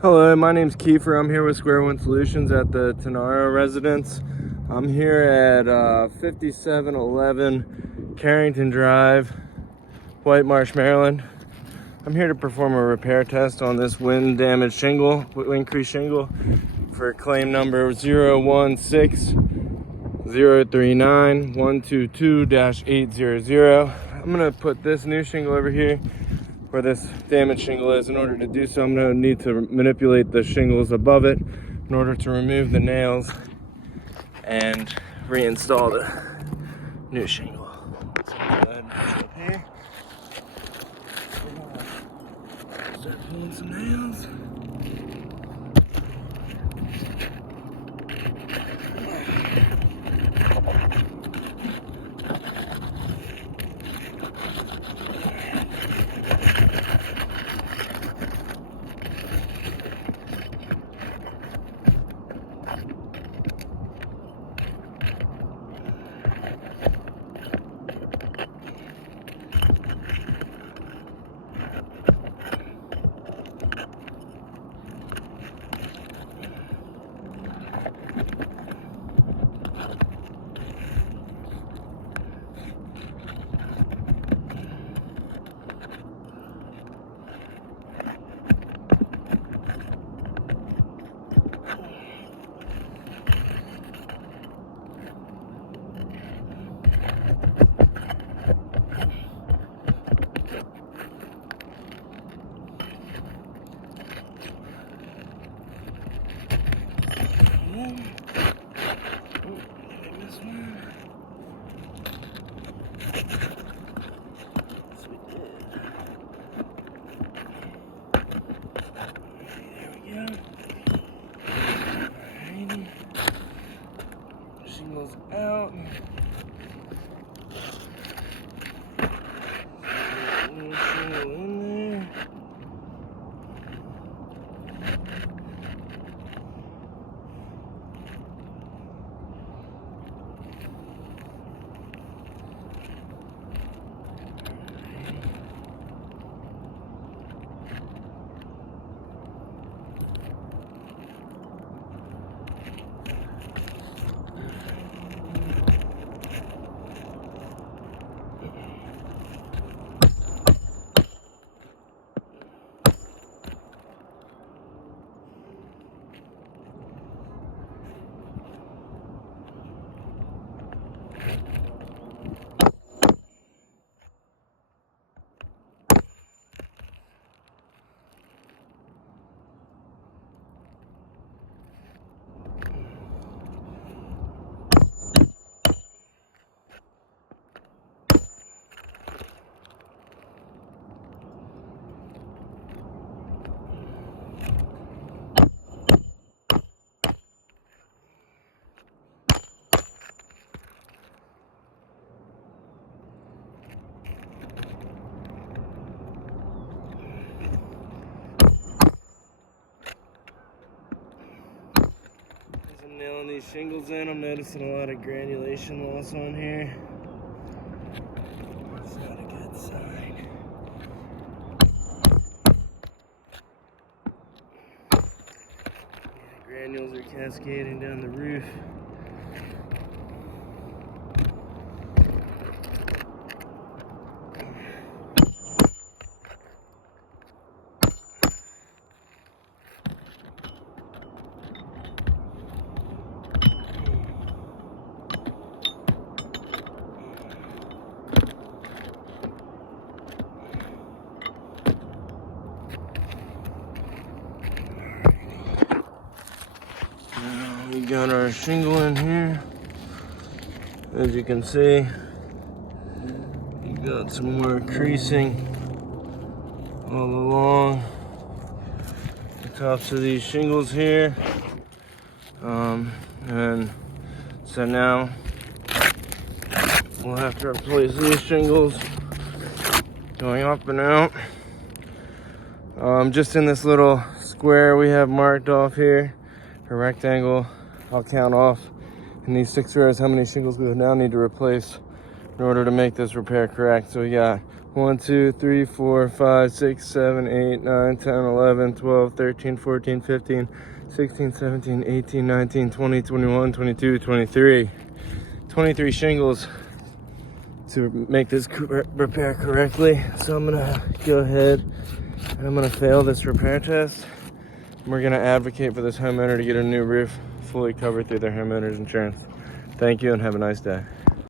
Hello, my name's Kiefer. I'm here with Square One Solutions at the Tenaro residence. I'm here at 5711 Carrington Drive, White Marsh, Maryland. I'm here to perform a repair test on this wind damaged shingle, wind crease shingle, for claim number 016-039-122-800. I'm gonna put this new shingle over here where this damaged shingle is. In order to do so, I'm going to need to manipulate the shingles above it in order to remove the nails and reinstall the new shingle. So go ahead and push it up here. Start pulling some nails. Shingles out. Little shingle in there. Nailing these shingles in, I'm noticing a lot of granulation loss on here. That's not a good sign. Yeah, granules are cascading down the roof. We got our shingle in here. As you can see, we got some more creasing all along the tops of these shingles here. And so now we'll have to replace these shingles going up and out. Just in this little square we have marked off here, a rectangle, I'll count off in these 6 rows how many shingles we now need to replace in order to make this repair correct. So we got 1, 2, 3, 4, 5, 6, 7, 8, 9, 10, 11, 12, 13, 14, 15, 16, 17, 18, 19, 20, 21, 22, 23. 23 shingles to make this repair correctly. So I'm gonna go ahead and I'm gonna fail this repair test. We're gonna advocate for this homeowner to get a new roof fully covered through their homeowner's insurance. Thank you and have a nice day.